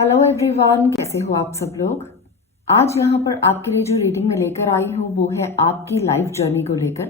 Hello everyone, कैसे हो आप सब लोग। आज यहाँ पर आपके लिए जो रीडिंग में लेकर आई हूँ वो है आपकी लाइफ जर्नी को लेकर।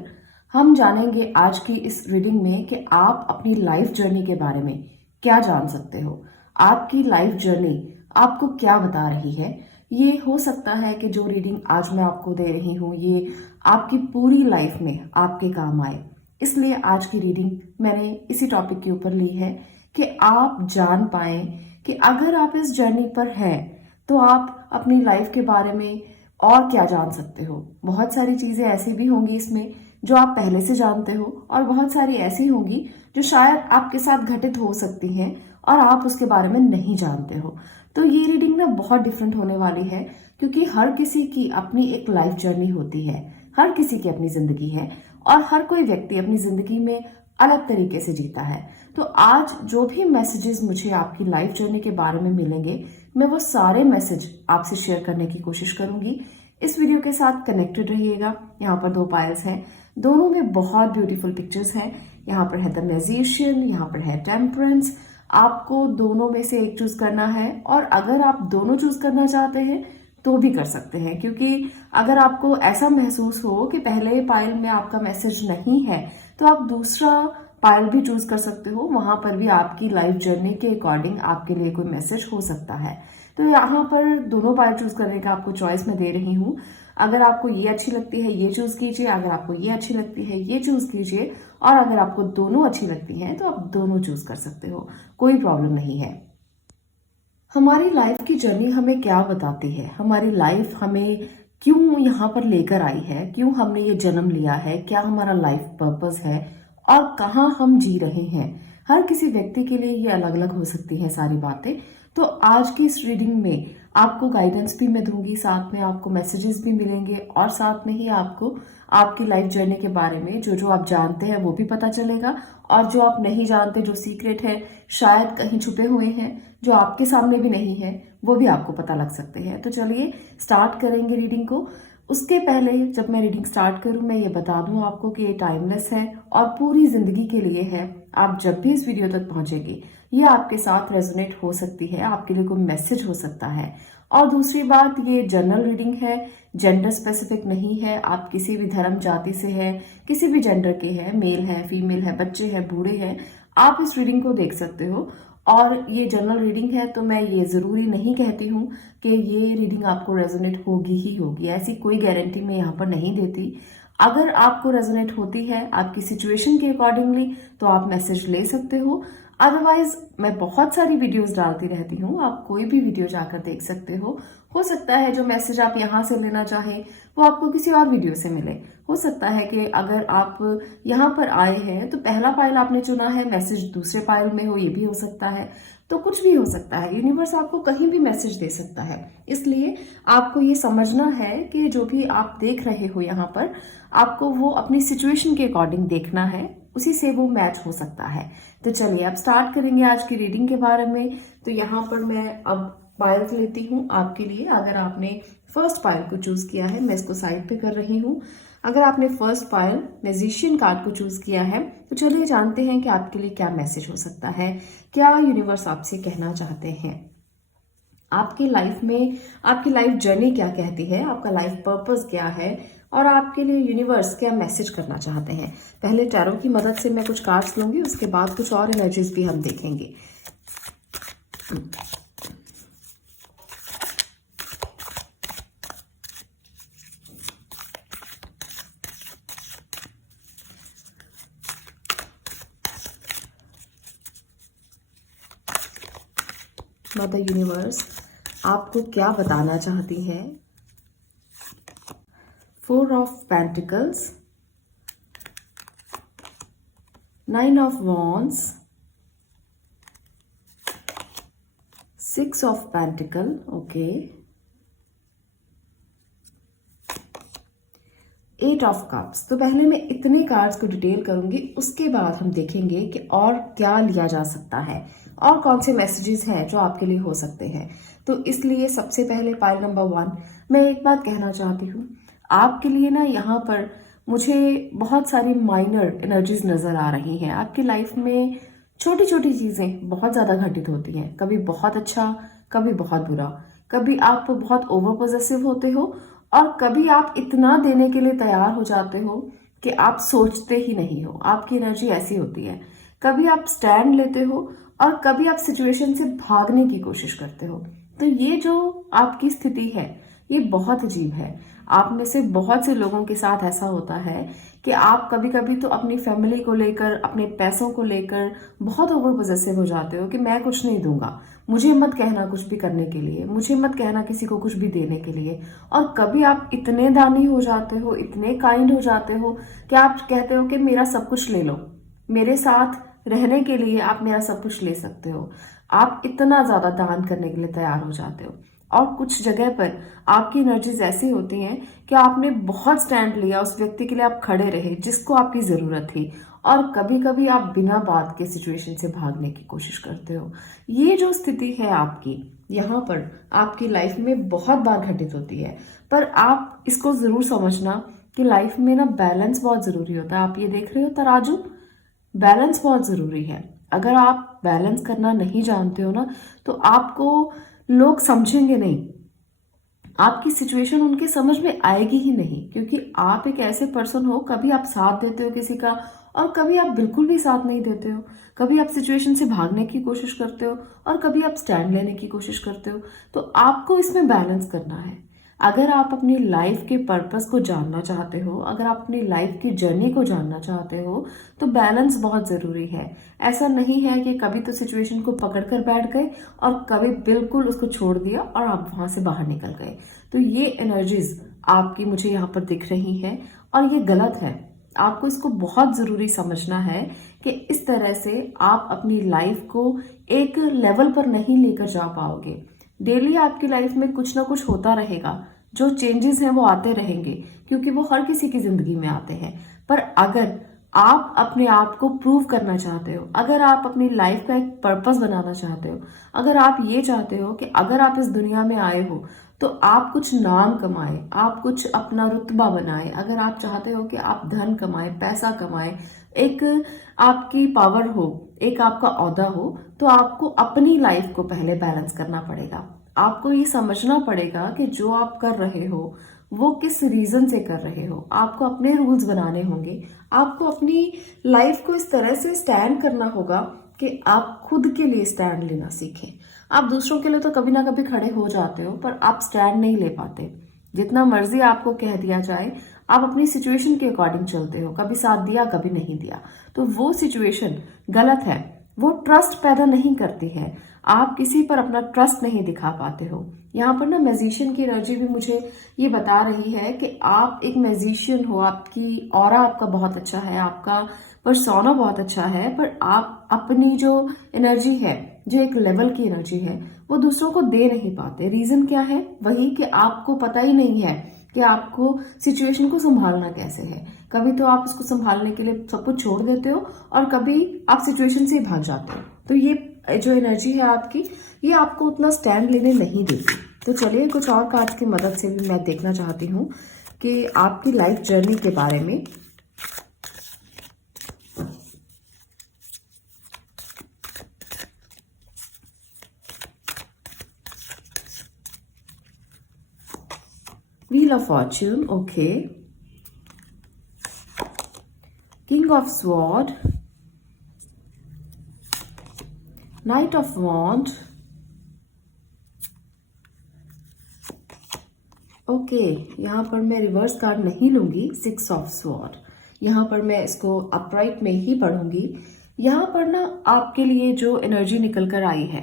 हम जानेंगे आज की इस रीडिंग में कि आप अपनी लाइफ जर्नी के बारे में क्या जान सकते हो। आपकी लाइफ जर्नी आपको क्या बता रही है। ये हो सकता है कि जो रीडिंग आज मैं आपको दे रही हूँ ये आपकी पूरी लाइफ में आपके काम आए। इसलिए आज की रीडिंग मैंने इसी टॉपिक के ऊपर ली है कि आप जान पाए कि अगर आप इस जर्नी पर हैं तो आप अपनी लाइफ के बारे में और क्या जान सकते हो। बहुत सारी चीजें ऐसी भी होंगी इसमें जो आप पहले से जानते हो और बहुत सारी ऐसी होंगी जो शायद आपके साथ घटित हो सकती हैं और आप उसके बारे में नहीं जानते हो। तो ये रीडिंग ना बहुत डिफरेंट होने वाली है क्योंकि हर किसी की अपनी एक लाइफ जर्नी होती है, हर किसी की अपनी जिंदगी है और हर कोई व्यक्ति अपनी जिंदगी में अलग तरीके से जीता है। तो आज जो भी मैसेजेस मुझे आपकी लाइफ जर्नी के बारे में मिलेंगे मैं वो सारे मैसेज आपसे शेयर करने की कोशिश करूंगी। इस वीडियो के साथ कनेक्टेड रहिएगा। यहाँ पर दो पायल्स हैं, दोनों में बहुत ब्यूटीफुल पिक्चर्स हैं। यहाँ पर है द मैजिशियन, यहाँ पर है टेम्परेंस। आपको दोनों में से एक चूज करना है और अगर आप दोनों चूज करना चाहते हैं तो भी कर सकते हैं, क्योंकि अगर आपको ऐसा महसूस हो कि पहले पायल में आपका मैसेज नहीं है तो आप दूसरा पायल भी चूज कर सकते हो। वहां पर भी आपकी लाइफ जर्नी के अकॉर्डिंग आपके लिए कोई मैसेज हो सकता है। तो यहाँ पर दोनों पायल चूज करने का आपको चॉइस मैं दे रही हूँ। अगर आपको ये अच्छी लगती है ये चूज कीजिए, अगर आपको ये अच्छी लगती है ये चूज कीजिए और अगर आपको दोनों अच्छी लगती हैं तो आप दोनों चूज कर सकते हो, कोई प्रॉब्लम नहीं है। हमारी लाइफ की जर्नी हमें क्या बताती है, हमारी लाइफ हमें क्यों यहाँ पर लेकर आई है, क्यों हमने ये जन्म लिया है, क्या हमारा लाइफ पर्पस है और कहाँ हम जी रहे हैं। हर किसी व्यक्ति के लिए ये अलग अलग हो सकती है सारी बातें। तो आज की इस रीडिंग में आपको गाइडेंस भी मैं दूंगी, साथ में आपको मैसेजेस भी मिलेंगे और साथ में ही आपको आपकी लाइफ जर्नी के बारे में जो जो आप जानते हैं वो भी पता चलेगा और जो आप नहीं जानते, जो सीक्रेट है, शायद कहीं छुपे हुए हैं, जो आपके सामने भी नहीं है, वो भी आपको पता लग सकते हैं। तो चलिए स्टार्ट करेंगे रीडिंग को। उसके पहले जब मैं रीडिंग स्टार्ट करूं मैं ये बता दूं आपको कि ये टाइमलेस है और पूरी जिंदगी के लिए है। आप जब भी इस वीडियो तक पहुंचेंगे ये आपके साथ रेजोनेट हो सकती है, आपके लिए कोई मैसेज हो सकता है। और दूसरी बात, ये जनरल रीडिंग है, जेंडर स्पेसिफिक नहीं है। आप किसी भी धर्म जाति से है, किसी भी जेंडर के हैं, मेल है फीमेल है, बच्चे हैं बूढ़े हैं, आप इस रीडिंग को देख सकते हो। और ये जनरल रीडिंग है तो मैं ये जरूरी नहीं कहती हूँ कि ये रीडिंग आपको रेजोनेट होगी ही होगी, ऐसी कोई गारंटी मैं यहाँ पर नहीं देती। अगर आपको रेजोनेट होती है आपकी सिचुएशन के अकॉर्डिंगली तो आप मैसेज ले सकते हो। अदरवाइज मैं बहुत सारी वीडियोस डालती रहती हूँ, आप कोई भी वीडियो जाकर देख सकते हो सकता है जो मैसेज आप यहाँ से लेना चाहें वो आपको किसी और वीडियो से मिले। हो सकता है कि अगर आप यहाँ पर आए हैं तो पहला फाइल आपने चुना है, मैसेज दूसरे फाइल में हो, ये भी हो सकता है। तो कुछ भी हो सकता है, यूनिवर्स आपको कहीं भी मैसेज दे सकता है। इसलिए आपको ये समझना है कि जो भी आप देख रहे हो यहाँ पर आपको वो अपनी सिचुएशन के अकॉर्डिंग देखना है, उसी से वो मैच हो सकता है। तो चलिए अब स्टार्ट करेंगे आज की रीडिंग के बारे में। तो यहाँ पर मैं अब पायल्स लेती हूँ आपके लिए। अगर आपने फर्स्ट पायल को चूज किया है मैं इसको साइड पे कर रही हूँ। अगर आपने फर्स्ट पायल मैजिशियन कार्ड को चूज किया है तो चलिए जानते हैं कि आपके लिए क्या मैसेज हो सकता है, क्या यूनिवर्स आपसे कहना चाहते हैं, आपकी लाइफ में आपकी लाइफ जर्नी क्या कहती है, आपका लाइफ पर्पस क्या है और आपके लिए यूनिवर्स क्या मैसेज करना चाहते हैं। पहले टैरो की मदद से मैं कुछ कार्ड्स लूंगी, उसके बाद कुछ और एनर्जीज भी हम देखेंगे। मदर यूनिवर्स आपको क्या बताना चाहती है। 4 of pentacles, 9 of wands, 6 of pentacle, okay, 8 of cups. तो पहले मैं इतने कार्ड्स को डिटेल करूंगी, उसके बाद हम देखेंगे कि और क्या लिया जा सकता है और कौन से मैसेजेस हैं जो आपके लिए हो सकते हैं। तो इसलिए सबसे पहले पाइल नंबर 1 मैं एक बात कहना चाहती हूँ आपके लिए ना, यहाँ पर मुझे बहुत सारी माइनर एनर्जीज नजर आ रही हैं। आपकी लाइफ में छोटी छोटी चीजें बहुत ज्यादा घटित होती हैं, कभी बहुत अच्छा कभी बहुत बुरा। कभी आप बहुत ओवर पॉजेसिव होते हो और कभी आप इतना देने के लिए तैयार हो जाते हो कि आप सोचते ही नहीं हो। आपकी एनर्जी ऐसी होती है। कभी आप स्टैंड लेते हो और कभी आप सिचुएशन से भागने की कोशिश करते हो। तो ये जो आपकी स्थिति है ये बहुत अजीब है। आप में से बहुत से लोगों के साथ ऐसा होता है कि आप कभी कभी तो अपनी फैमिली को लेकर, अपने पैसों को लेकर बहुत ओवर पॉसेसिव हो जाते हो कि मैं कुछ नहीं दूंगा, मुझे मत कहना कुछ भी करने के लिए, मुझे मत कहना किसी को कुछ भी देने के लिए। और कभी आप इतने दानी हो जाते हो, इतने काइंड हो जाते हो कि आप कहते हो कि मेरा सब कुछ ले लो, मेरे साथ रहने के लिए आप मेरा सब कुछ ले सकते हो। आप इतना ज्यादा दान करने के लिए तैयार हो जाते हो। और कुछ जगह पर आपकी एनर्जीज ऐसी होती हैं कि आपने बहुत स्टैंड लिया, उस व्यक्ति के लिए आप खड़े रहे जिसको आपकी जरूरत थी, और कभी कभी आप बिना बात के सिचुएशन से भागने की कोशिश करते हो। ये जो स्थिति है आपकी, यहाँ पर आपकी लाइफ में बहुत बार घटित होती है। पर आप इसको जरूर समझना कि लाइफ में ना बैलेंस बहुत जरूरी होता है। आप ये देख रहे हो तराजू, बैलेंस बहुत जरूरी है। अगर आप बैलेंस करना नहीं जानते हो ना तो आपको लोग समझेंगे नहीं, आपकी सिचुएशन उनके समझ में आएगी ही नहीं, क्योंकि आप एक ऐसे पर्सन हो, कभी आप साथ देते हो किसी का और कभी आप बिल्कुल भी साथ नहीं देते हो। कभी आप सिचुएशन से भागने की कोशिश करते हो और कभी आप स्टैंड लेने की कोशिश करते हो। तो आपको इसमें बैलेंस करना है। अगर आप अपनी लाइफ के पर्पस को जानना चाहते हो, अगर आप अपनी लाइफ की जर्नी को जानना चाहते हो, तो बैलेंस बहुत जरूरी है। ऐसा नहीं है कि कभी तो सिचुएशन को पकड़ कर बैठ गए और कभी बिल्कुल उसको छोड़ दिया और आप वहां से बाहर निकल गए। तो ये एनर्जीज आपकी मुझे यहाँ पर दिख रही है और ये गलत है। आपको इसको बहुत जरूरी समझना है कि इस तरह से आप अपनी लाइफ को एक लेवल पर नहीं लेकर जा पाओगे। डेली आपकी लाइफ में कुछ ना कुछ होता रहेगा, जो चेंजेस हैं वो आते रहेंगे, क्योंकि वो हर किसी की जिंदगी में आते हैं। पर अगर आप अपने आप को प्रूव करना चाहते हो, अगर आप अपनी लाइफ का एक पर्पस बनाना चाहते हो, अगर आप ये चाहते हो कि अगर आप इस दुनिया में आए हो तो आप कुछ नाम कमाए, आप कुछ अपना रुतबा बनाए, अगर आप चाहते हो कि आप धन कमाए, पैसा कमाए, एक आपकी पावर हो, एक आपका ओहदा हो, तो आपको अपनी लाइफ को पहले बैलेंस करना पड़ेगा। आपको ये समझना पड़ेगा कि जो आप कर रहे हो वो किस रीजन से कर रहे हो। आपको अपने रूल्स बनाने होंगे। आपको अपनी लाइफ को इस तरह से स्टैंड करना होगा कि आप खुद के लिए स्टैंड लेना सीखें। आप दूसरों के लिए तो कभी ना कभी खड़े हो जाते हो, पर आप स्टैंड नहीं ले पाते। जितना मर्जी आपको कह दिया जाए, आप अपनी सिचुएशन के अकॉर्डिंग चलते हो, कभी साथ दिया कभी नहीं दिया, तो वो सिचुएशन गलत है। वो ट्रस्ट पैदा नहीं करती है। आप किसी पर अपना ट्रस्ट नहीं दिखा पाते हो। यहाँ पर ना मैजिशियन की एनर्जी भी मुझे ये बता रही है कि आप एक मैजिशियन हो, आपकी ऑरा आपका बहुत अच्छा है, आपका पर्सोना बहुत अच्छा है, पर आप अपनी जो एनर्जी है, जो एक लेवल की एनर्जी है, वो दूसरों को दे नहीं पाते। रीजन क्या है? वही कि आपको पता ही नहीं है कि आपको सिचुएशन को संभालना कैसे है। कभी तो आप इसको संभालने के लिए सब कुछ छोड़ देते हो और कभी आप सिचुएशन से ही भाग जाते हो। तो ये जो एनर्जी है आपकी, ये आपको उतना स्टैंड लेने नहीं देती। तो चलिए कुछ और कार्ड्स की मदद से भी मैं देखना चाहती हूँ कि आपकी लाइफ जर्नी के बारे में। Wheel of Fortune, okay. King of Sword, Knight of Wand, okay यहाँ पर मैं रिवर्स कार्ड नहीं लूंगी, 6 ऑफ स्वॉर्ड। यहाँ पर मैं इसको अपराइट में ही पढ़ूंगी। यहाँ पर ना आपके लिए जो एनर्जी निकल कर आई है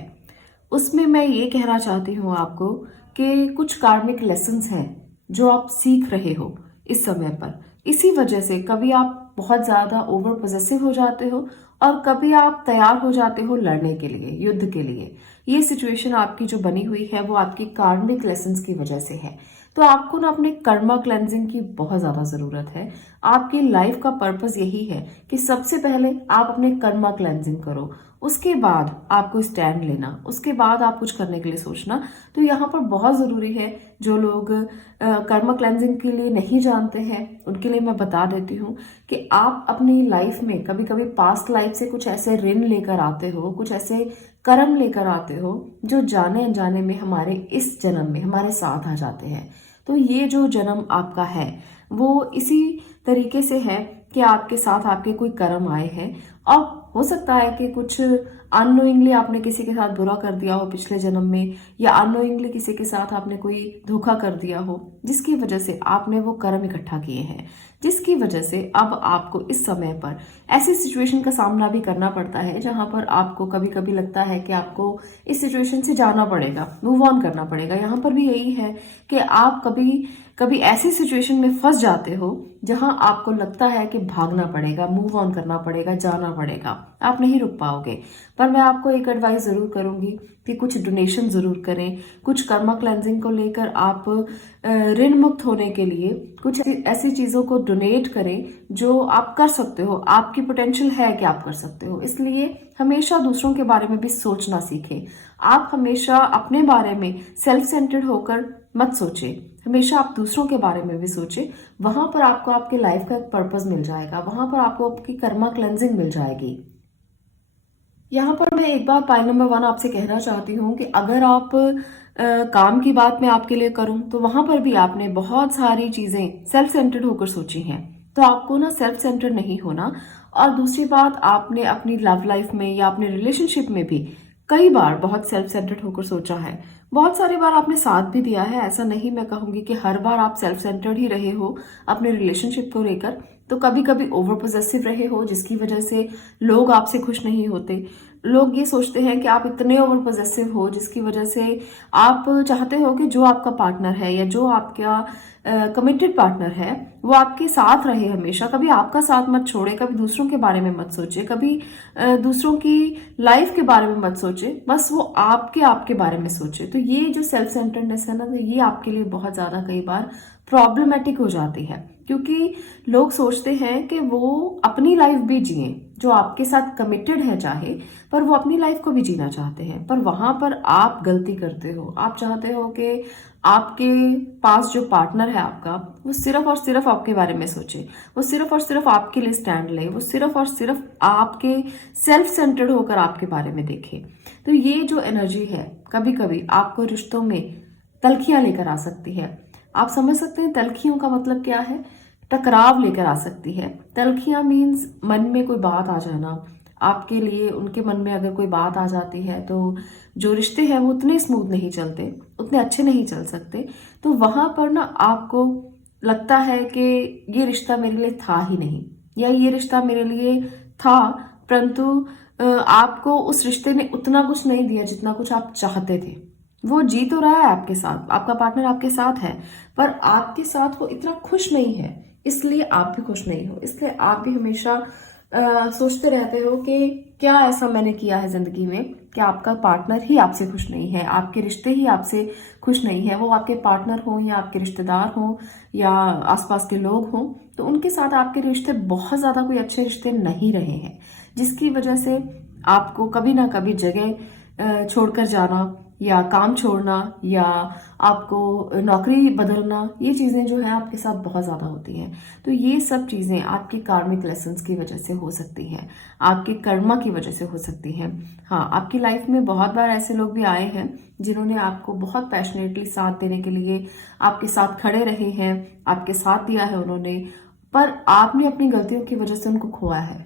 उसमें मैं ये कहना चाहती हूँ आपको कि कुछ कार्मिक लेसन्स हैं जो आप सीख रहे हो इस समय पर। इसी वजह से कभी आप बहुत ज्यादा ओवर पॉसेसिव हो जाते हो और कभी आप तैयार हो जाते हो लड़ने के लिए, युद्ध के लिए। ये सिचुएशन आपकी जो बनी हुई है वो आपकी कार्मिक लेसन्स की वजह से है। तो आपको ना अपने कर्मा क्लेंजिंग की बहुत ज्यादा जरूरत है। आपकी लाइफ का पर्पस यही है कि सबसे पहले आप अपने कर्मा क्लेंजिंग करो, उसके बाद आपको स्टैंड लेना, उसके बाद आप कुछ करने के लिए सोचना। तो यहाँ पर बहुत जरूरी है, जो लोग कर्मा क्लेंजिंग के लिए नहीं जानते हैं उनके लिए मैं बता देती हूँ कि आप अपनी लाइफ में कभी कभी पास्ट लाइफ से कुछ ऐसे ऋण लेकर आते हो, कुछ ऐसे कर्म लेकर आते हो जो जाने अनजाने में हमारे इस जन्म में हमारे साथ आ जाते हैं। तो ये जो जन्म आपका है वो इसी तरीके से है कि आपके साथ आपके कोई कर्म आए हैं। अब हो सकता है कि कुछ अननोइंगली आपने किसी के साथ बुरा कर दिया हो पिछले जन्म में, या अननोइंगली किसी के साथ आपने कोई धोखा कर दिया हो, जिसकी वजह से आपने वो कर्म इकट्ठा किए हैं, जिसकी वजह से अब आपको इस समय पर ऐसी सिचुएशन का सामना भी करना पड़ता है जहां पर आपको कभी कभी लगता है कि आपको इस सिचुएशन से जाना पड़ेगा, मूव ऑन करना पड़ेगा। यहाँ पर भी यही है कि आप कभी कभी ऐसी सिचुएशन में फंस जाते हो जहां आपको लगता है कि भागना पड़ेगा, मूव ऑन करना पड़ेगा, जाना पड़ेगा, आप नहीं रुक पाओगे। पर मैं आपको एक एडवाइस जरूर करूंगी कि कुछ डोनेशन जरूर करें, कुछ कर्मा क्लेंजिंग को लेकर आप ऋण मुक्त होने के लिए कुछ ऐसी चीजों को डोनेट करें जो आप कर सकते हो, आपकी पोटेंशियल है कि आप कर सकते हो। इसलिए हमेशा दूसरों के बारे में भी सोचना सीखें। आप हमेशा अपने बारे में सेल्फ सेंटर्ड होकर मत सोचें, हमेशा आप दूसरों के बारे में भी सोचें। वहां पर आपको आपके लाइफ का एक पर्पस मिल जाएगा, वहां पर आपको आपकी कर्मा क्लेंजिंग मिल जाएगी। यहाँ पर मैं एक बात पाइल नंबर 1 आपसे कहना चाहती हूँ कि अगर आप काम की बात मैं आपके लिए करूँ तो वहां पर भी आपने बहुत सारी चीजें सेल्फ सेंटर्ड होकर सोची हैं, तो आपको ना सेल्फ सेंटर्ड नहीं होना। और दूसरी बात, आपने अपनी लव लाइफ में या अपने रिलेशनशिप में भी कई बार बहुत सेल्फ सेंटर्ड होकर सोचा है, बहुत सारी बार आपने साथ भी दिया है। ऐसा नहीं मैं कहूंगी कि हर बार आप सेल्फ सेंटर्ड ही रहे हो अपने रिलेशनशिप को लेकर, तो कभी कभी ओवर पोजेसिव रहे हो जिसकी वजह से लोग आपसे खुश नहीं होते। लोग ये सोचते हैं कि आप इतने ओवर पोजेसिव हो जिसकी वजह से आप चाहते हो कि जो आपका पार्टनर है या जो आपका कमिटेड पार्टनर है वो आपके साथ रहे हमेशा, कभी आपका साथ मत छोड़े, कभी दूसरों के बारे में मत सोचे, कभी दूसरों की लाइफ के बारे में मत सोचे, बस वो आपके बारे में सोचे। तो ये जो सेल्फ सेंटर्डनेस है ना, तो ये आपके लिए बहुत ज्यादा कई बार प्रॉब्लमेटिक हो जाती है, क्योंकि लोग सोचते हैं कि वो अपनी लाइफ भी जिए, जो आपके साथ कमिटेड है चाहे, पर वो अपनी लाइफ को भी जीना चाहते हैं। पर वहां पर आप गलती करते हो। आप चाहते हो कि आपके पास जो पार्टनर है आपका वो सिर्फ और सिर्फ आपके बारे में सोचे, वो सिर्फ और सिर्फ आपके लिए स्टैंड ले, वो सिर्फ और सिर्फ आपके सेल्फ सेंटर्ड होकर आपके बारे में देखे। तो ये जो एनर्जी है कभी कभी आपको रिश्तों में तलखियां लेकर आ सकती है। आप समझ सकते हैं तलखियों का मतलब क्या है? टकराव लेकर आ सकती है। तलखियां मीन्स मन में कोई बात आ जाना, आपके लिए उनके मन में अगर कोई बात आ जाती है तो जो रिश्ते हैं वो उतने स्मूथ नहीं चलते, उतने अच्छे नहीं चल सकते। तो वहां पर ना आपको लगता है कि ये रिश्ता मेरे लिए था ही नहीं, या ये रिश्ता मेरे लिए था परंतु आपको उस रिश्ते ने उतना कुछ नहीं दिया जितना कुछ आप चाहते थे। वो जी तो रहा है आपके साथ, आपका पार्टनर आपके साथ है, पर आपके साथ वो इतना खुश नहीं है, इसलिए आप भी खुश नहीं हो। इसलिए आप भी हमेशा सोचते रहते हो कि क्या ऐसा मैंने किया है जिंदगी में कि आपका पार्टनर ही आपसे खुश नहीं है, आपके रिश्ते ही आपसे खुश नहीं है। वो आपके पार्टनर हो या आपके रिश्तेदार हो या आसपास के लोग हों, तो उनके साथ आपके रिश्ते बहुत ज्यादा कोई अच्छे रिश्ते नहीं रहे हैं, जिसकी वजह से आपको कभी ना कभी जगह छोड़कर जाना या काम छोड़ना या आपको नौकरी बदलना, ये चीजें जो है आपके साथ बहुत ज्यादा होती हैं। तो ये सब चीजें आपके कार्मिक लेसन्स की वजह से हो सकती हैं, आपके कर्मा की वजह से हो सकती हैं। हाँ, आपकी लाइफ में बहुत बार ऐसे लोग भी आए हैं जिन्होंने आपको बहुत पैशनेटली साथ देने के लिए आपके साथ खड़े रहे हैं, आपके साथ दिया है उन्होंने, पर आपने अपनी गलतियों की वजह से उनको खोया है।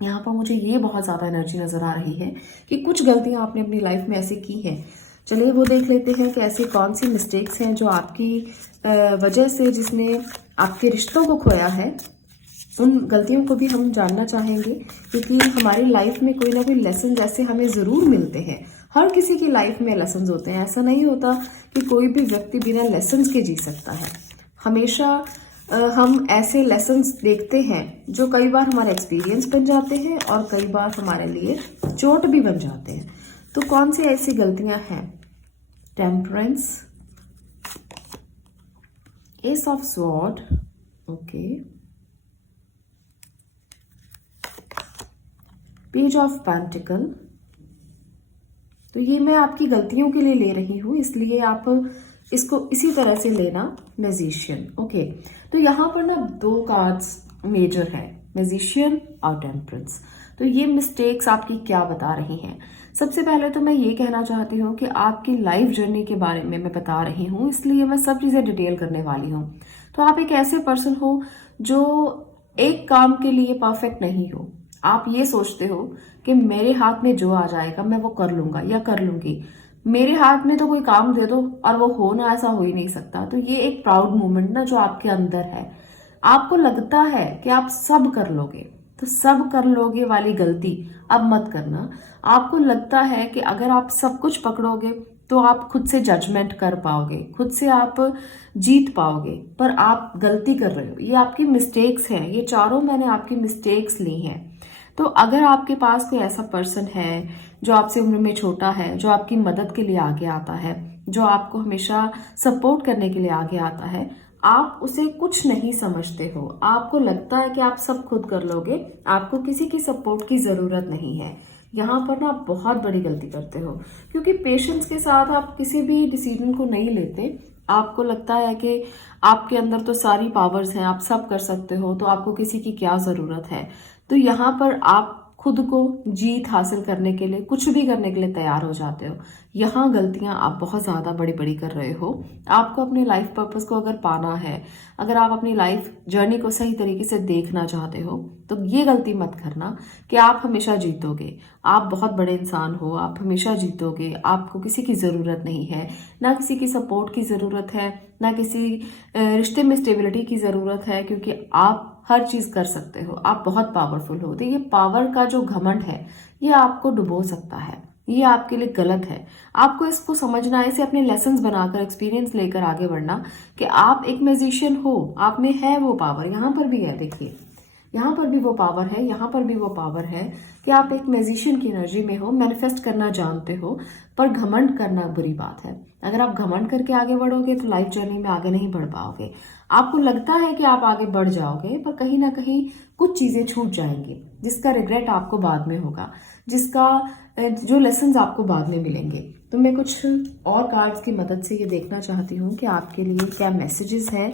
यहाँ पर मुझे ये बहुत ज्यादा एनर्जी नजर आ रही है कि कुछ गलतियां आपने अपनी लाइफ में ऐसी की हैं। चलिए वो देख लेते हैं कि ऐसी कौन सी मिस्टेक्स हैं जो आपकी वजह से जिसने आपके रिश्तों को खोया है। उन गलतियों को भी हम जानना चाहेंगे, क्योंकि हमारी लाइफ में कोई ना कोई लेसन जैसे हमें जरूर मिलते हैं। हर किसी की लाइफ में लेसन होते हैं, ऐसा नहीं होता कि कोई भी व्यक्ति बिना लेसन के जी सकता है। हमेशा हम ऐसे लेसन्स देखते हैं जो कई बार हमारे एक्सपीरियंस बन जाते हैं और कई बार हमारे लिए चोट भी बन जाते हैं। तो कौन सी ऐसी गलतियां हैं? Temperance, S of sword, okay, page of pentacle. तो ये मैं आपकी गलतियों के लिए ले रही हूं, इसलिए आप इसको इसी तरह से लेना। Magician, okay. तो यहाँ पर ना 2 कार्ड्स मेजर है, मैजिशियन और टेम्परेंस। तो ये मिस्टेक्स आपकी क्या बता रही हैं? सबसे पहले तो मैं ये कहना चाहती हूँ कि आपकी लाइफ जर्नी के बारे में मैं बता रही हूँ, इसलिए मैं सब चीज़ें डिटेल करने वाली हूँ। तो आप एक ऐसे पर्सन हो जो एक काम के लिए परफेक्ट नहीं हो। आप ये सोचते हो कि मेरे हाथ में जो आ जाएगा मैं वो कर लूंगा या कर लूंगी, मेरे हाथ में तो कोई काम दे दो और वो हो ना, ऐसा हो ही नहीं सकता। तो ये एक प्राउड मोमेंट ना जो आपके अंदर है, आपको लगता है कि आप सब कर लोगे, तो सब कर लोगे वाली गलती अब मत करना। आपको लगता है कि अगर आप सब कुछ पकड़ोगे तो आप खुद से जजमेंट कर पाओगे, खुद से आप जीत पाओगे, पर आप गलती कर रहे हो। ये आपकी मिस्टेक्स हैं, ये चारों मैंने आपकी मिस्टेक्स ली हैं। तो अगर आपके पास कोई ऐसा पर्सन है जो आपसे उम्र में छोटा है, जो आपकी मदद के लिए आगे आता है, जो आपको हमेशा सपोर्ट करने के लिए आगे आता है, आप उसे कुछ नहीं समझते हो, आपको लगता है कि आप सब खुद कर लोगे, आपको किसी की सपोर्ट की जरूरत नहीं है। यहाँ पर ना आप बहुत बड़ी गलती करते हो, क्योंकि पेशेंस के साथ आप किसी भी डिसीजन को नहीं लेते। आपको लगता है कि आपके अंदर तो सारी पावर्स हैं, आप सब कर सकते हो, तो आपको किसी की क्या जरूरत है। तो यहाँ पर आप खुद को जीत हासिल करने के लिए कुछ भी करने के लिए तैयार हो जाते हो। यहाँ गलतियां आप बहुत ज़्यादा बड़ी बड़ी कर रहे हो। आपको अपने लाइफ पर्पस को अगर पाना है, अगर आप अपनी लाइफ जर्नी को सही तरीके से देखना चाहते हो, तो ये गलती मत करना कि आप हमेशा जीतोगे। आप बहुत बड़े इंसान हो, आप हमेशा जीतोगे, आपको किसी की ज़रूरत नहीं है, ना किसी की सपोर्ट की ज़रूरत है, ना किसी रिश्ते में स्टेबिलिटी की ज़रूरत है, क्योंकि आप हर चीज़ कर सकते हो, आप बहुत पावरफुल हो। तो ये पावर का जो घमंड है, ये आपको डुबो सकता है, ये आपके लिए गलत है। आपको इसको समझना है, इसे अपने लेसन्स बनाकर, एक्सपीरियंस लेकर आगे बढ़ना कि आप एक म्यूजिशियन हो, आप में है वो पावर। यहाँ पर भी है, देखिए यहाँ पर भी वो पावर है, यहाँ पर भी वो पावर है कि आप एक म्यूजिशियन की एनर्जी में हो, मैनिफेस्ट करना जानते हो, पर घमंड करना बुरी बात है। अगर आप घमंड करके आगे बढ़ोगे तो लाइफ जर्नी में आगे नहीं बढ़ पाओगे। आपको लगता है कि आप आगे बढ़ जाओगे, पर कहीं ना कहीं कुछ चीजें छूट जाएंगी, जिसका रिग्रेट आपको बाद में होगा, जिसका जो लेसन्स आपको बाद में मिलेंगे। तो मैं कुछ और कार्ड्स की मदद से ये देखना चाहती हूँ कि आपके लिए क्या मैसेजेस है।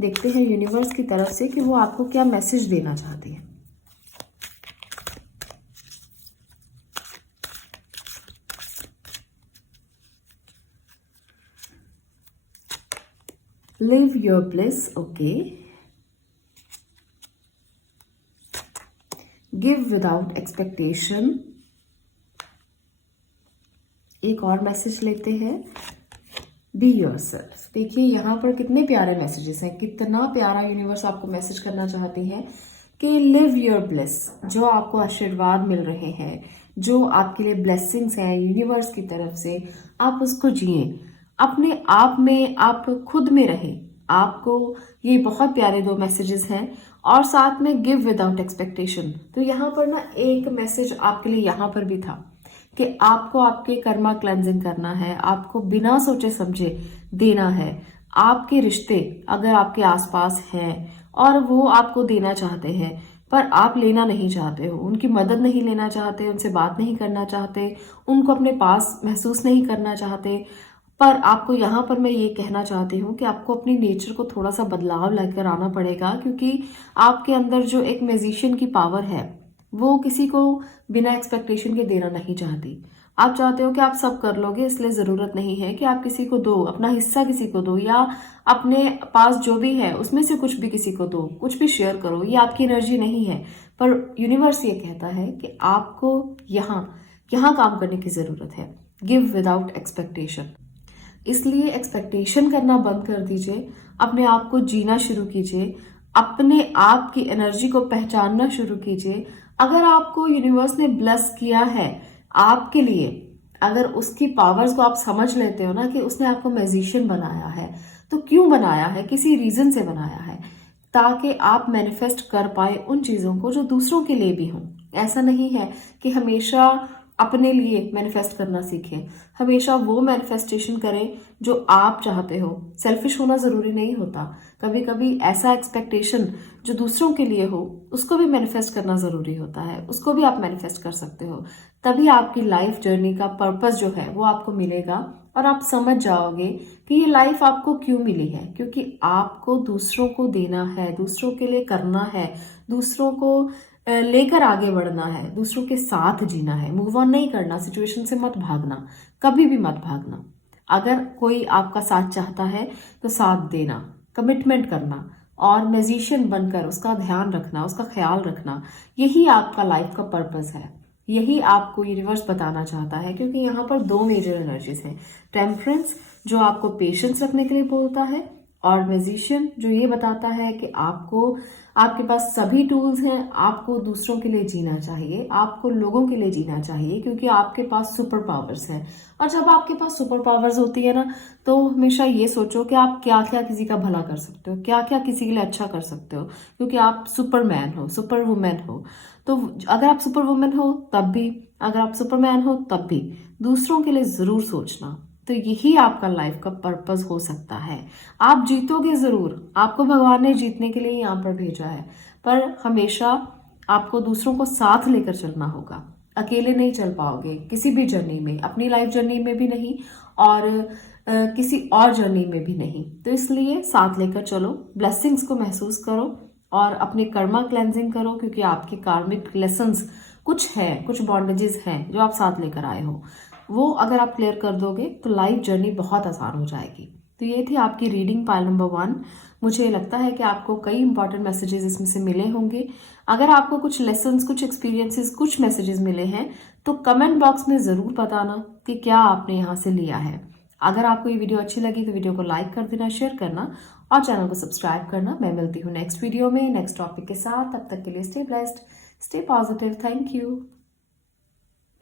देखते हैं यूनिवर्स की तरफ से कि वो आपको क्या मैसेज देना चाहती है। Live your bliss, okay. Give without expectation. एक और मैसेज लेते हैं, बी योरसेल्फ। देखिए यहाँ पर कितने प्यारे मैसेजेस हैं, कितना प्यारा यूनिवर्स आपको मैसेज करना चाहती है कि लिव योर ब्लेस। जो आपको आशीर्वाद मिल रहे हैं, जो आपके लिए ब्लेसिंग्स हैं यूनिवर्स की तरफ से, आप उसको जिए, अपने आप में, आप खुद में रहें। आपको ये बहुत प्यारे दो मैसेजेस हैं। और साथ में गिव विदाउट एक्सपेक्टेशन। तो यहाँ पर ना एक मैसेज आपके लिए यहाँ पर भी था कि आपको आपके कर्मा क्लेंजिंग करना है, आपको बिना सोचे समझे देना है। आपके रिश्ते अगर आपके आसपास हैं और वो आपको देना चाहते हैं, पर आप लेना नहीं चाहते हो, उनकी मदद नहीं लेना चाहते, उनसे बात नहीं करना चाहते, उनको अपने पास महसूस नहीं करना चाहते, पर आपको यहाँ पर मैं ये कहना चाहती हूँ कि आपको अपनी नेचर को थोड़ा सा बदलाव लेकर आना पड़ेगा, क्योंकि आपके अंदर जो एक म्यूजिशियन की पावर है, वो किसी को बिना एक्सपेक्टेशन के देना नहीं चाहती। आप चाहते हो कि आप सब कर लोगे, इसलिए ज़रूरत नहीं है कि आप किसी को दो, अपना हिस्सा किसी को दो, या अपने पास जो भी है उसमें से कुछ भी किसी को दो, कुछ भी शेयर करो। ये आपकी एनर्जी नहीं है। पर यूनिवर्स ये कहता है कि आपको यहाँ यहाँ काम करने की ज़रूरत है। Give without expectation. इसलिए एक्सपेक्टेशन करना बंद कर दीजिए, अपने आप को जीना शुरू कीजिए, अपने आप की एनर्जी को पहचानना शुरू कीजिए। अगर आपको यूनिवर्स ने ब्लेस किया है आपके लिए, अगर उसकी पावर्स को आप समझ लेते हो ना कि उसने आपको मैजिशियन बनाया है, तो क्यों बनाया है, किसी रीजन से बनाया है, ताकि आप मैनिफेस्ट कर पाए उन चीजों को जो दूसरों के लिए भी हों। ऐसा नहीं है कि हमेशा अपने लिए मैनिफेस्ट करना सीखें, हमेशा वो मैनिफेस्टेशन करें जो आप चाहते हो। सेल्फिश होना जरूरी नहीं होता, कभी कभी ऐसा एक्सपेक्टेशन जो दूसरों के लिए हो उसको भी मैनिफेस्ट करना जरूरी होता है, उसको भी आप मैनिफेस्ट कर सकते हो। तभी आपकी लाइफ जर्नी का पर्पस जो है वो आपको मिलेगा और आप समझ जाओगे कि ये लाइफ आपको क्यों मिली है, क्योंकि आपको दूसरों को देना है, दूसरों के लिए करना है, दूसरों को लेकर आगे बढ़ना है, दूसरों के साथ जीना है, मूव ऑन नहीं करना, सिचुएशन से मत भागना, कभी भी मत भागना। अगर कोई आपका साथ चाहता है तो साथ देना, कमिटमेंट करना और मैजिशियन बनकर उसका ध्यान रखना, उसका ख्याल रखना, यही आपका लाइफ का पर्पस है। यही आपको यूनिवर्स बताना चाहता है, क्योंकि यहाँ पर दो मेजर एनर्जीज हैं। टेम्परेंस जो आपको पेशेंस रखने के लिए बोलता है, और म्यूजिशियन जो ये बताता है कि आपको, आपके पास सभी टूल्स हैं, आपको दूसरों के लिए जीना चाहिए, आपको लोगों के लिए जीना चाहिए, क्योंकि आपके पास सुपर पावर्स हैं। और जब आपके पास सुपर पावर्स होती है ना, तो हमेशा ये सोचो कि आप क्या क्या किसी का भला कर सकते हो, क्या क्या किसी के लिए अच्छा कर सकते हो, क्योंकि आप सुपरमैन हो, सुपर वुमेन हो। तो अगर आप सुपर वुमेन हो तब भी, अगर आप सुपरमैन हो तब भी दूसरों के लिए जरूर सोचना। तो यही आपका लाइफ का पर्पस हो सकता है। आप जीतोगे जरूर, आपको भगवान ने जीतने के लिए यहाँ पर भेजा है, पर हमेशा आपको दूसरों को साथ लेकर चलना होगा। अकेले नहीं चल पाओगे किसी भी जर्नी में, अपनी लाइफ जर्नी में भी नहीं और किसी और जर्नी में भी नहीं। तो इसलिए साथ लेकर चलो, ब्लेसिंग्स को महसूस करो और अपने कर्मा क्लेंजिंग करो, क्योंकि आपके कार्मिक लेसन्स कुछ है, कुछ बॉन्डेजेस हैं जो आप साथ लेकर आए हो। वो अगर आप क्लियर कर दोगे तो लाइफ जर्नी बहुत आसान हो जाएगी। तो ये थी आपकी रीडिंग पाइल नंबर 1। मुझे लगता है कि आपको कई इंपॉर्टेंट मैसेजेस इसमें से मिले होंगे। अगर आपको कुछ लेसन्स, कुछ एक्सपीरियंसेस, कुछ मैसेजेस मिले हैं तो कमेंट बॉक्स में ज़रूर बताना कि क्या आपने यहाँ से लिया है। अगर आपको ये वीडियो अच्छी लगी तो वीडियो को लाइक कर देना, शेयर करना और चैनल को सब्सक्राइब करना। मैं मिलती हूँ नेक्स्ट वीडियो में नेक्स्ट टॉपिक के साथ। तब तक के लिए stay blessed, stay positive. Thank you.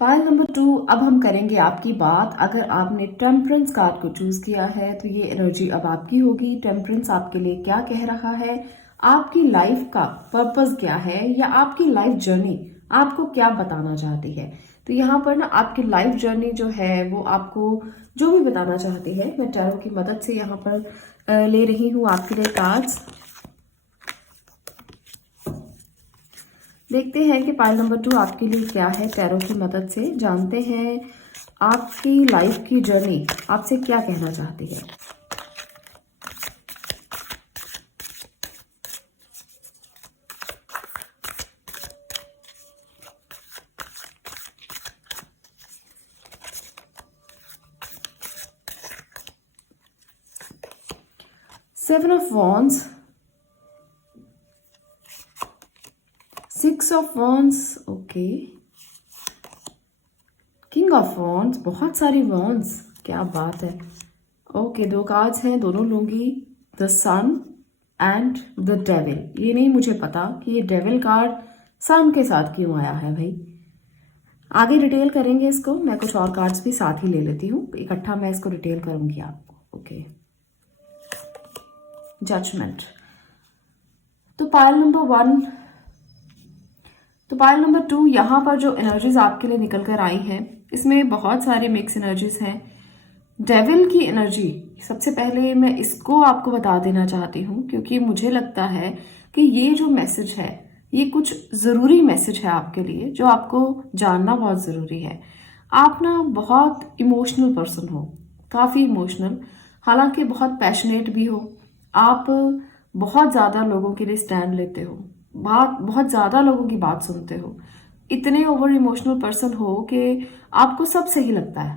Pile number 2, अब हम करेंगे आपकी बात। अगर आपने टेम्परेंस कार्ड को चूज किया है तो ये एनर्जी अब आपकी होगी। टेम्परेंस आपके लिए क्या कह रहा है, आपकी लाइफ का पर्पस क्या है, या आपकी लाइफ जर्नी आपको क्या बताना चाहती है। तो यहाँ पर ना आपकी लाइफ जर्नी जो है वो आपको जो भी बताना चाहती है, मैं टैरो की मदद से यहाँ पर ले रही हूँ आपके लिए कार्ड्स। देखते हैं कि पाइल नंबर 2 आपके लिए क्या है। टैरो की मदद से जानते हैं आपकी लाइफ की जर्नी आपसे क्या कहना चाहती है। Seven of wands, 6 of wands, okay, king of wands, बहुत सारी वॉन्ड्स, क्या बात है। ओके, 2 कार्ड्स हैं, दोनों लूंगी, the sun and the devil. ये नहीं मुझे पता कि ये डेविल कार्ड सन के साथ क्यों आया है भाई। आगे डिटेल करेंगे इसको, मैं कुछ और कार्ड्स भी साथ ही ले लेती हूँ, इकट्ठा मैं इसको डिटेल करूंगी आपको। Okay, judgment. तो पाइल नंबर 1, तो पाइल नंबर 2, यहाँ पर जो एनर्जीज आपके लिए निकल कर आई हैं इसमें बहुत सारे मिक्स एनर्जीज हैं। डेविल की एनर्जी, सबसे पहले मैं इसको आपको बता देना चाहती हूँ, क्योंकि मुझे लगता है कि ये जो मैसेज है ये कुछ ज़रूरी मैसेज है आपके लिए, जो आपको जानना बहुत ज़रूरी है। आप ना बहुत इमोशनल पर्सन हो, काफ़ी इमोशनल, हालांकि बहुत पैशनेट भी हो। आप बहुत ज़्यादा लोगों के लिए स्टैंड लेते हो, बहुत ज़्यादा लोगों की बात सुनते हो, इतने ओवर इमोशनल पर्सन हो कि आपको सब सही लगता है,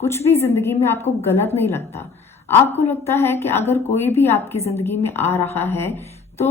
कुछ भी जिंदगी में आपको गलत नहीं लगता। आपको लगता है कि अगर कोई भी आपकी जिंदगी में आ रहा है तो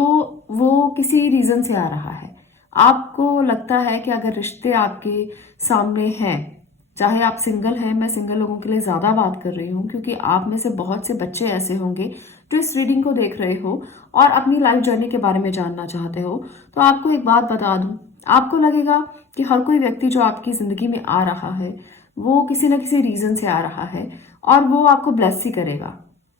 वो किसी रीजन से आ रहा है। आपको लगता है कि अगर रिश्ते आपके सामने हैं, चाहे आप सिंगल हैं, मैं सिंगल लोगों के लिए ज्यादा बात कर रही हूँ, क्योंकि आप में से बहुत से बच्चे ऐसे होंगे जो इस रीडिंग को देख रहे हो और अपनी लाइफ जर्नी के बारे में जानना चाहते हो। तो आपको एक बात बता दूं, आपको लगेगा कि हर कोई व्यक्ति जो आपकी जिंदगी में आ रहा है वो किसी न किसी रीजन से आ रहा है और वो आपको ब्लेस ही करेगा,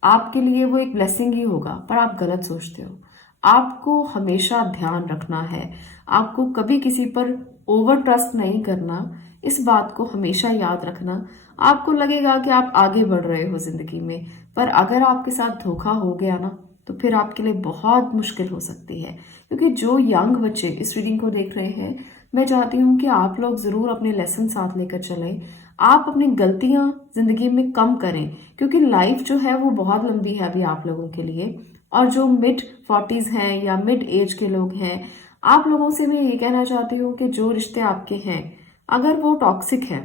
आपके लिए वो एक ब्लेसिंग ही होगा, पर आप गलत सोचते हो। आपको हमेशा ध्यान रखना है, आपको कभी किसी पर ओवर ट्रस्ट नहीं करना, इस बात को हमेशा याद रखना। आपको लगेगा कि आप आगे बढ़ रहे हो जिंदगी में, पर अगर आपके साथ धोखा हो गया ना तो फिर आपके लिए बहुत मुश्किल हो सकती है। क्योंकि जो यंग बच्चे इस रीडिंग को देख रहे हैं, मैं चाहती हूँ कि आप लोग जरूर अपने लेसन साथ लेकर चलें, आप अपनी गलतियां जिंदगी में कम करें, क्योंकि लाइफ जो है वो बहुत लंबी है अभी आप लोगों के लिए। और जो मिड 40s हैं या मिड एज के लोग हैं, आप लोगों से मैं ये कहना चाहती हूँ कि जो रिश्ते आपके हैं, अगर वो टॉक्सिक है,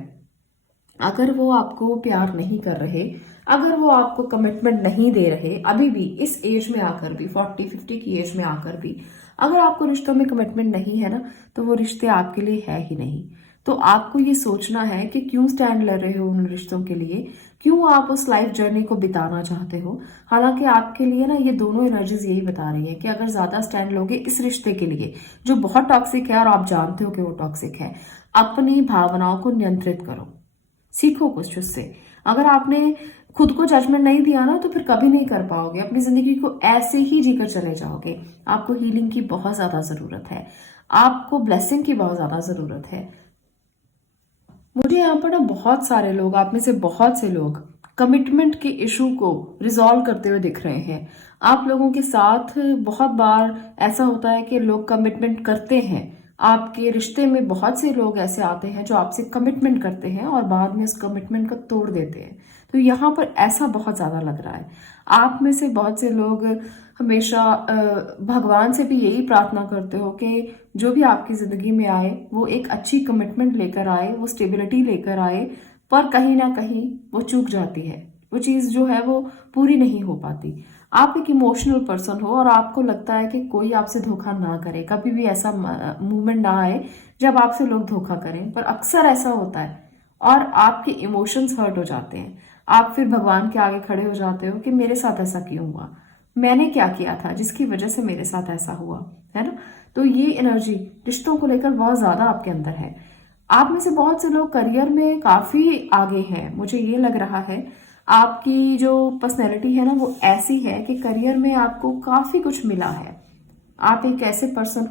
अगर वो आपको प्यार नहीं कर रहे, अगर वो आपको कमिटमेंट नहीं दे रहे, अभी भी इस एज में आकर भी, 40-50 की एज में आकर भी अगर आपको रिश्तों में कमिटमेंट नहीं है ना, तो वो रिश्ते आपके लिए है ही नहीं। तो आपको ये सोचना है कि क्यों स्टैंड ले रहे हो उन रिश्तों के लिए, क्यों आप उस लाइफ जर्नी को बिताना चाहते हो। हालांकि आपके लिए ना ये दोनों एनर्जीज यही बता रही है कि अगर ज्यादा स्टैंड लोगे इस रिश्ते के लिए जो बहुत टॉक्सिक है और आप जानते हो कि वो टॉक्सिक है, अपनी भावनाओं को नियंत्रित करो, सीखो कुछ उससे। अगर आपने खुद को जजमेंट नहीं दिया ना, तो फिर कभी नहीं कर पाओगे, अपनी जिंदगी को ऐसे ही जीकर चले जाओगे। आपको हीलिंग की बहुत ज्यादा जरूरत है, आपको ब्लेसिंग की बहुत ज्यादा जरूरत है। मुझे यहाँ पर ना बहुत सारे लोग, आप में से बहुत से लोग कमिटमेंट के इशू को रिजॉल्व करते हुए दिख रहे हैं। आप लोगों के साथ बहुत बार ऐसा होता है कि लोग कमिटमेंट करते हैं, आपके रिश्ते में बहुत से लोग ऐसे आते हैं जो आपसे कमिटमेंट करते हैं और बाद में उस कमिटमेंट को तोड़ देते हैं। तो यहाँ पर ऐसा बहुत ज्यादा लग रहा है। आप में से बहुत से लोग हमेशा भगवान से भी यही प्रार्थना करते हो कि जो भी आपकी जिंदगी में आए वो एक अच्छी कमिटमेंट लेकर आए, वो स्टेबिलिटी लेकर आए, पर कहीं ना कहीं वो चूक जाती है, वो चीज जो है वो पूरी नहीं हो पाती। आप एक इमोशनल पर्सन हो और आपको लगता है कि कोई आपसे धोखा ना करे, कभी भी ऐसा मूवमेंट ना आए जब आपसे लोग धोखा करें, पर अक्सर ऐसा होता है और आपके इमोशंस हर्ट हो जाते हैं। आप फिर भगवान के आगे खड़े हो जाते हो कि मेरे साथ ऐसा क्यों हुआ, मैंने क्या किया था जिसकी वजह से मेरे साथ ऐसा हुआ, है ना। तो ये एनर्जी रिश्तों को लेकर बहुत ज्यादा आपके अंदर है। आप में से बहुत से लोग करियर में काफी आगे हैं, मुझे ये लग रहा है। आपकी जो पर्सनैलिटी है ना वो ऐसी है कि करियर में आपको काफी कुछ मिला है। आप एक ऐसे पर्सन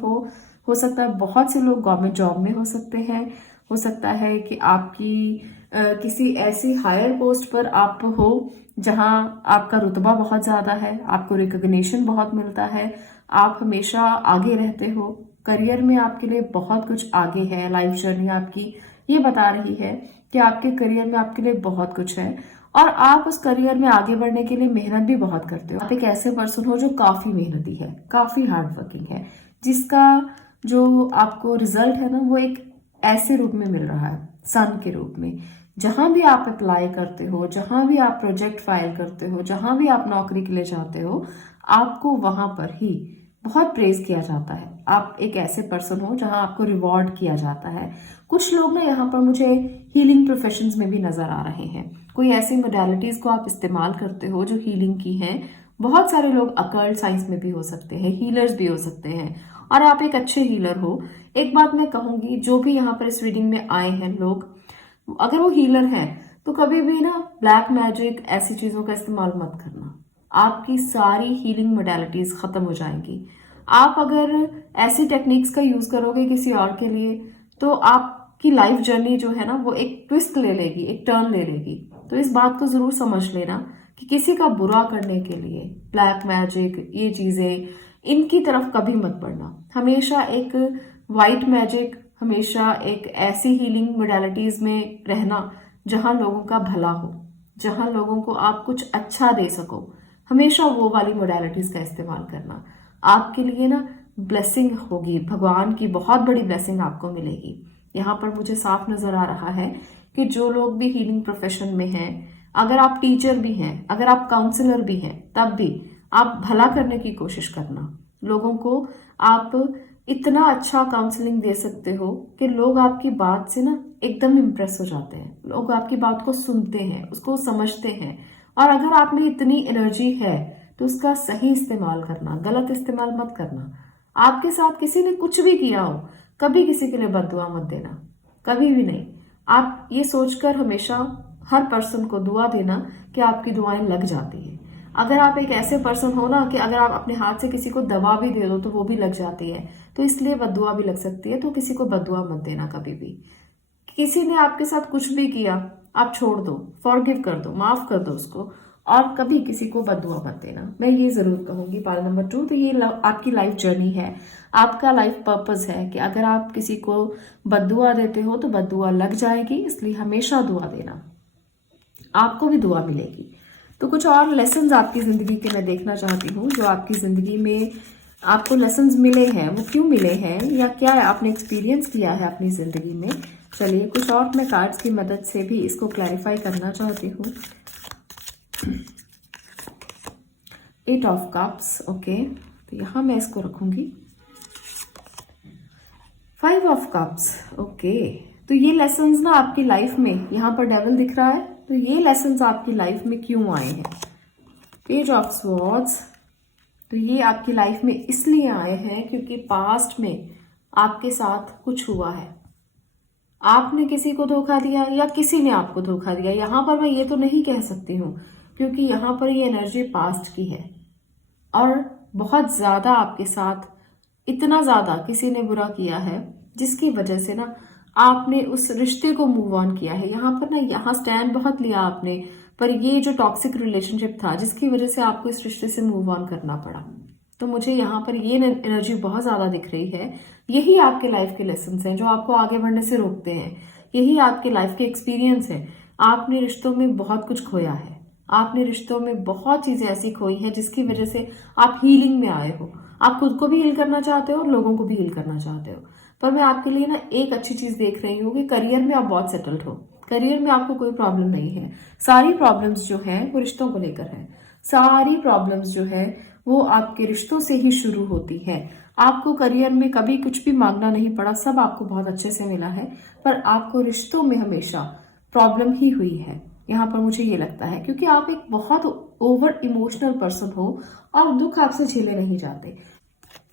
हो सकता है बहुत से लोग गवर्नमेंट जॉब में हो सकते हैं, हो सकता है कि आपकी किसी ऐसी हायर पोस्ट पर आप हो जहां आपका रुतबा बहुत ज्यादा है, आपको रिकॉग्निशन बहुत मिलता है, आप हमेशा आगे रहते हो, करियर में आपके लिए बहुत कुछ आगे है। लाइफ जर्नी आपकी ये बता रही है कि आपके करियर में आपके लिए बहुत कुछ है और आप उस करियर में आगे बढ़ने के लिए मेहनत भी बहुत करते हो। आप एक ऐसे पर्सन हो जो काफी मेहनती है, काफी हार्ड वर्किंग है, जिसका जो आपको रिजल्ट है ना वो एक ऐसे रूप में मिल रहा है, सन के रूप में। जहां भी आप अप्लाई करते हो, जहां भी आप प्रोजेक्ट फाइल करते हो, जहां भी आप नौकरी के लिए जाते हो, आपको वहां पर ही बहुत प्रेज किया जाता है। आप एक ऐसे पर्सन हो जहां आपको रिवॉर्ड किया जाता है। कुछ लोग ना यहाँ पर मुझे हीलिंग प्रोफेशंस में भी नजर आ रहे हैं। कोई ऐसी मोडालिटीज को आप इस्तेमाल करते हो जो हीलिंग की हैं। बहुत सारे लोग अकल्ट साइंस में भी हो सकते हैं, हीलर्स भी हो सकते हैं और आप एक अच्छे हीलर हो। एक बात मैं कहूंगी, जो भी यहाँ पर इस रीडिंग में आए हैं लोग, अगर वो हीलर हैं तो कभी भी ना ब्लैक मैजिक ऐसी चीजों का इस्तेमाल मत करना, आपकी सारी हीलिंग मोडालिटीज खत्म हो जाएंगी। आप अगर ऐसी टेक्निक्स का यूज करोगे किसी और के लिए तो आपकी लाइफ जर्नी जो है ना वो एक ट्विस्ट ले लेगी, एक टर्न ले लेगी। तो इस बात को जरूर समझ लेना कि किसी का बुरा करने के लिए ब्लैक मैजिक ये चीजें इनकी तरफ कभी मत बढ़ना। हमेशा एक वाइट मैजिक, हमेशा एक ऐसी हीलिंग मोडालिटीज में रहना जहां लोगों का भला हो, जहां लोगों को आप कुछ अच्छा दे सको, हमेशा वो वाली मोडालिटीज का इस्तेमाल करना। आपके लिए ना ब्लेसिंग होगी, भगवान की बहुत बड़ी ब्लेसिंग आपको मिलेगी। यहाँ पर मुझे साफ नजर आ रहा है कि जो लोग भी हीलिंग प्रोफेशन में हैं, अगर आप टीचर भी हैं, अगर आप काउंसलर भी हैं, तब भी आप भला करने की कोशिश करना। लोगों को आप इतना अच्छा काउंसलिंग दे सकते हो कि लोग आपकी बात से ना एकदम इम्प्रेस हो जाते हैं, लोग आपकी बात को सुनते हैं, उसको समझते हैं। और अगर आप में इतनी एनर्जी है तो उसका सही इस्तेमाल करना, गलत इस्तेमाल मत करना। आपके साथ किसी ने कुछ भी किया हो, कभी किसी के लिए बददुआ मत देना, कभी भी नहीं। आप ये सोचकर हमेशा हर पर्सन को दुआ देना कि आपकी दुआएं लग जाती है। अगर आप एक ऐसे पर्सन हो ना कि अगर आप अपने हाथ से किसी को दवा भी दे दो तो वो भी लग जाती है, तो इसलिए बददुआ भी लग सकती है। तो किसी को बददुआ मत देना कभी भी। किसी ने आपके साथ कुछ भी किया, आप छोड़ दो, फॉरगिव कर दो, माफ कर दो उसको, और कभी किसी को बददुआ मत देना। मैं ये जरूर कहूंगी। पार्ट नंबर 2, तो ये आपकी लाइफ जर्नी है, आपका लाइफ पर्पस है कि अगर आप किसी को बददुआ देते हो तो बददुआ लग जाएगी, इसलिए हमेशा दुआ देना, आपको भी दुआ मिलेगी। तो कुछ और लेसन्स आपकी जिंदगी के मैं देखना चाहती हूँ जो आपकी जिंदगी में आपको लेसन्स मिले हैं, वो क्यों मिले हैं या क्या आपने एक्सपीरियंस किया है अपनी ज़िंदगी में। चलिए कुछ और मैं कार्ड्स की मदद से भी इसको क्लैरिफाई करना चाहती हूँ। 8 ऑफ कप्स, ओके, तो यहाँ मैं इसको रखूँगी। 5 ऑफ कप्स, ओके, तो ये लेसन्स ना आपकी लाइफ में, यहाँ पर डेविल दिख रहा है, तो ये लेसन्स आपकी लाइफ में क्यों आए हैं। पेज ऑफ स्वॉर्ड्स, तो ये आपकी लाइफ में इसलिए आए हैं क्योंकि पास्ट में आपके साथ कुछ हुआ है। आपने किसी को धोखा दिया या किसी ने आपको धोखा दिया। यहाँ पर मैं ये तो नहीं कह सकती हूँ क्योंकि यहाँ पर ये एनर्जी पास्ट की है और बहुत ज़्यादा आपके साथ, इतना ज़्यादा किसी ने बुरा किया है जिसकी वजह से ना आपने उस रिश्ते को मूव ऑन किया है। यहाँ पर ना, यहाँ स्टैंड बहुत लिया आपने, पर ये जो टॉक्सिक रिलेशनशिप था जिसकी वजह से आपको इस रिश्ते से मूव ऑन करना पड़ा। तो मुझे यहाँ पर ये एनर्जी बहुत ज़्यादा दिख रही है। यही आपके लाइफ के लेसन्स हैं जो आपको आगे बढ़ने से रोकते हैं। यही आपके लाइफ के एक्सपीरियंस है। आपने रिश्तों में बहुत कुछ खोया है। आपने रिश्तों में बहुत चीज़ें ऐसी खोई हैं जिसकी वजह से आप हीलिंग में आए हो। आप खुद को भी हील करना चाहते हो और लोगों को भी हील करना चाहते हो। पर मैं आपके लिए ना एक अच्छी चीज़ देख रही हूँ कि करियर में आप बहुत सेटल्ड हो। करियर में आपको कोई प्रॉब्लम नहीं है। सारी प्रॉब्लम्स जो हैं वो रिश्तों को लेकर है। सारी प्रॉब्लम्स जो है वो आपके रिश्तों से ही शुरू होती है। आपको करियर में कभी कुछ भी मांगना नहीं पड़ा, सब आपको बहुत अच्छे से मिला है, पर आपको रिश्तों में हमेशा प्रॉब्लम ही हुई है। यहाँ पर मुझे ये लगता है क्योंकि आप एक बहुत ओवर इमोशनल पर्सन हो और दुख आपसे झेले नहीं जाते।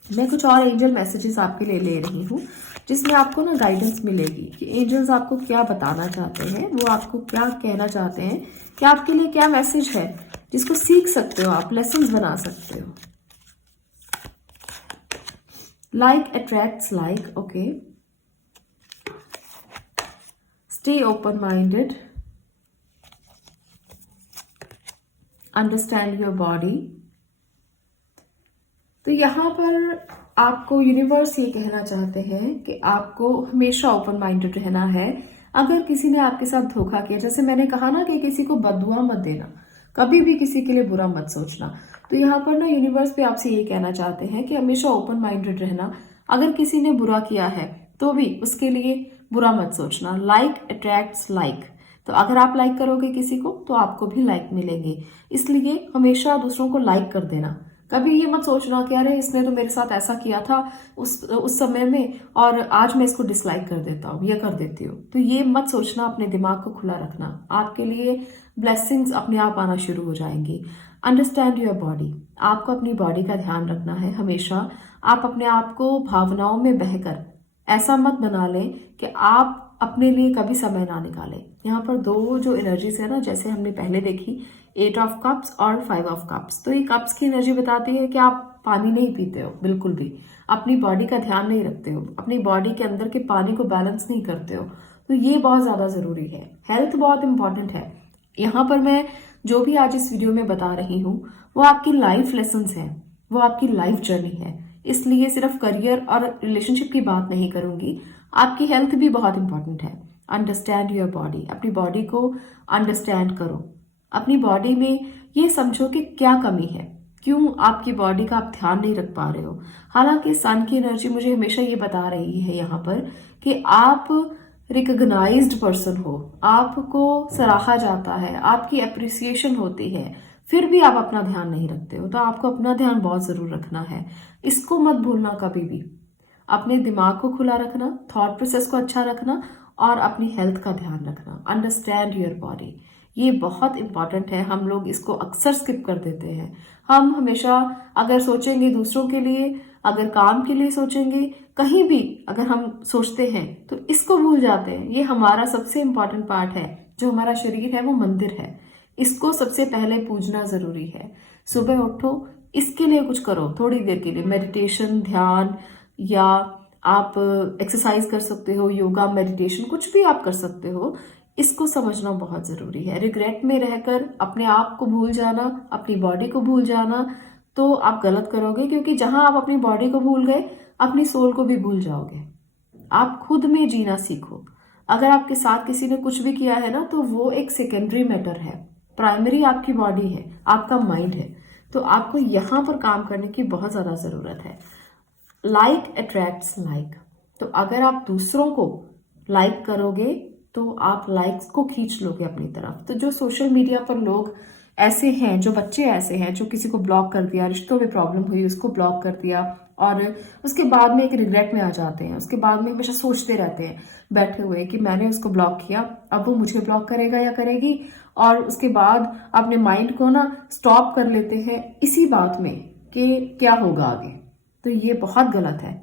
मैं कुछ और एंजल मैसेजेस आपके लिए ले रही हूँ जिसमें आपको ना गाइडेंस मिलेगी कि एंजल्स आपको क्या बताना चाहते हैं, वो आपको क्या कहना चाहते हैं, कि आपके लिए क्या मैसेज है जिसको सीख सकते हो, आप लेसन्स बना सकते हो। Like attracts like, okay, stay open minded, understand your body. तो यहाँ पर आपको यूनिवर्स ये कहना चाहते हैं कि आपको हमेशा ओपन माइंडेड रहना है। अगर किसी ने आपके साथ धोखा किया, जैसे मैंने कहा ना कि किसी को बददुआ मत देना, कभी भी किसी के लिए बुरा मत सोचना, तो यहाँ पर ना यूनिवर्स पे आपसे ये कहना चाहते हैं कि हमेशा ओपन माइंडेड रहना। अगर किसी ने बुरा किया है तो भी उसके लिए बुरा मत सोचना। लाइक अट्रैक्ट्स लाइक, तो अगर आप लाइक करोगे किसी को तो आपको भी लाइक मिलेंगे। इसलिए हमेशा दूसरों को लाइक कर देना। कभी ये मत सोचना कि अरे इसने तो मेरे साथ ऐसा किया था उस समय में और आज मैं इसको डिसलाइक कर देता हूँ या कर देती हूँ। तो ये मत सोचना, अपने दिमाग को खुला रखना। आपके लिए ब्लेसिंग्स अपने आप आना शुरू हो जाएंगी। अंडरस्टैंड योर बॉडी, आपको अपनी बॉडी का ध्यान रखना है हमेशा। आप अपने आप को भावनाओं में बहकर ऐसा मत बना लें कि आप अपने लिए कभी समय ना निकालें। यहाँ पर दो जो एनर्जीज है ना, जैसे हमने पहले देखी 8 ऑफ कप्स और 5 ऑफ कप्स, तो ये कप्स की एनर्जी बताती है कि आप पानी नहीं पीते हो, बिल्कुल भी अपनी बॉडी का ध्यान नहीं रखते हो, अपनी बॉडी के अंदर के पानी को बैलेंस नहीं करते हो। तो ये बहुत ज़्यादा ज़रूरी है। हेल्थ बहुत इंपॉर्टेंट है। यहाँ पर मैं जो भी आज इस वीडियो में बता रही हूँ वो आपकी लाइफ लेसन्स हैं, वो आपकी लाइफ जर्नी है। इसलिए सिर्फ करियर और रिलेशनशिप की बात नहीं करूँगी, आपकी हेल्थ भी बहुत इंपॉर्टेंट है। अंडरस्टैंड योर बॉडी, अपनी बॉडी को अंडरस्टैंड करो। अपनी बॉडी में ये समझो कि क्या कमी है, क्यों आपकी बॉडी का आप ध्यान नहीं रख पा रहे हो। हालांकि सन की एनर्जी मुझे हमेशा ये बता रही है यहाँ पर कि आप रिकॉग्नाइज्ड पर्सन हो, आपको सराहा जाता है, आपकी अप्रिसिएशन होती है, फिर भी आप अपना ध्यान नहीं रखते हो। तो आपको अपना ध्यान बहुत ज़रूर रखना है। इसको मत भूलना कभी भी। अपने दिमाग को खुला रखना, थॉट प्रोसेस को अच्छा रखना और अपनी हेल्थ का ध्यान रखना। अंडरस्टैंड योर बॉडी, ये बहुत इंपॉर्टेंट है। हम लोग इसको अक्सर स्किप कर देते हैं। हम हमेशा अगर सोचेंगे दूसरों के लिए, अगर काम के लिए सोचेंगे, कहीं भी अगर हम सोचते हैं तो इसको भूल जाते हैं। ये हमारा सबसे इंपॉर्टेंट पार्ट है। जो हमारा शरीर है वो मंदिर है, इसको सबसे पहले पूजना जरूरी है। सुबह उठो, इसके लिए कुछ करो, थोड़ी देर के लिए मेडिटेशन, ध्यान, या आप एक्सरसाइज कर सकते हो, योगा, मेडिटेशन, कुछ भी आप कर सकते हो। इसको समझना बहुत ज़रूरी है। रिग्रेट में रहकर अपने आप को भूल जाना, अपनी बॉडी को भूल जाना, तो आप गलत करोगे, क्योंकि जहां आप अपनी बॉडी को भूल गए अपनी सोल को भी भूल जाओगे। आप खुद में जीना सीखो। अगर आपके साथ किसी ने कुछ भी किया है ना, तो वो एक सेकेंडरी मैटर है। प्राइमरी आपकी बॉडी है, आपका माइंड है। तो आपको यहाँ पर काम करने की बहुत ज़्यादा ज़रूरत है। Like attracts like. तो अगर आप दूसरों को लाइक करोगे तो आप लाइक्स को खींच लोगे अपनी तरफ। तो जो सोशल मीडिया पर लोग ऐसे हैं, जो बच्चे ऐसे हैं जो किसी को ब्लॉक कर दिया, रिश्तों में प्रॉब्लम हुई उसको ब्लॉक कर दिया और उसके बाद में एक रिग्रेट में आ जाते हैं, उसके बाद में हमेशा सोचते रहते हैं बैठे हुए कि मैंने उसको ब्लॉक किया, अब वो मुझे ब्लॉक करेगा या करेगी, और उसके बाद अपने माइंड को ना स्टॉप कर लेते हैं इसी बात में कि क्या होगा आगे। तो ये बहुत गलत है।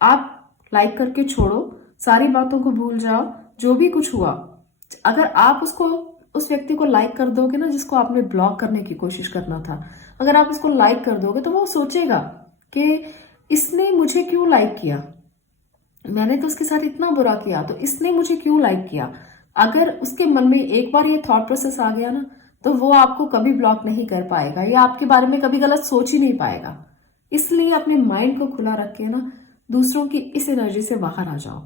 आप लाइक करके छोड़ो, सारी बातों को भूल जाओ, जो भी कुछ हुआ। अगर आप उस व्यक्ति को लाइक कर दोगे ना जिसको आपने ब्लॉक करने की कोशिश करना था, अगर आप उसको लाइक कर दोगे तो वो सोचेगा कि इसने मुझे क्यों लाइक किया, मैंने तो उसके साथ इतना बुरा किया, तो इसने मुझे क्यों लाइक किया। अगर उसके मन में एक बार ये थॉट प्रोसेस आ गया ना तो वो आपको कभी ब्लॉक नहीं कर पाएगा या आपके बारे में कभी गलत सोच ही नहीं पाएगा। इसलिए अपने माइंड को खुला रख के ना दूसरों की इस एनर्जी से बाहर आ जाओ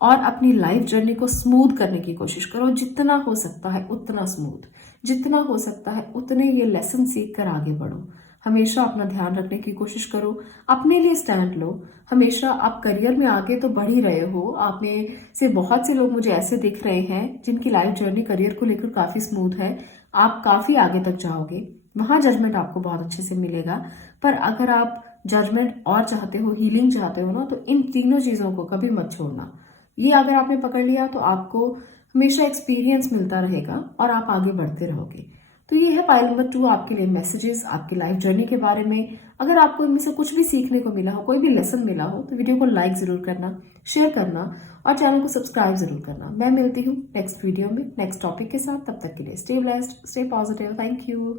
और अपनी लाइफ जर्नी को स्मूथ करने की कोशिश करो। जितना हो सकता है उतना स्मूथ, जितना हो सकता है उतने ये लेसन सीख कर आगे बढ़ो। हमेशा अपना ध्यान रखने की कोशिश करो, अपने लिए स्टैंड लो। हमेशा आप करियर में आगे तो बढ़ ही रहे हो, आप में से बहुत से लोग मुझे ऐसे दिख रहे हैं जिनकी लाइफ जर्नी करियर को लेकर काफी स्मूथ है। आप काफी आगे तक जाओगे, वहां जजमेंट आपको बहुत अच्छे से मिलेगा। पर अगर आप जजमेंट और चाहते हो, हीलिंग चाहते हो ना, तो इन तीनों चीजों को कभी मत छोड़ना। ये अगर आपने पकड़ लिया तो आपको हमेशा एक्सपीरियंस मिलता रहेगा और आप आगे बढ़ते रहोगे। तो ये है पाइल नंबर 2 आपके लिए मैसेजेस आपकी लाइफ जर्नी के बारे में। अगर आपको इनमें से कुछ भी सीखने को मिला हो, कोई भी लेसन मिला हो, तो वीडियो को लाइक जरूर करना, शेयर करना और चैनल को सब्सक्राइब जरूर करना। मैं मिलती हूँ नेक्स्ट वीडियो में नेक्स्ट टॉपिक के साथ। तब तक के लिए stay blessed, stay positive. Thank you.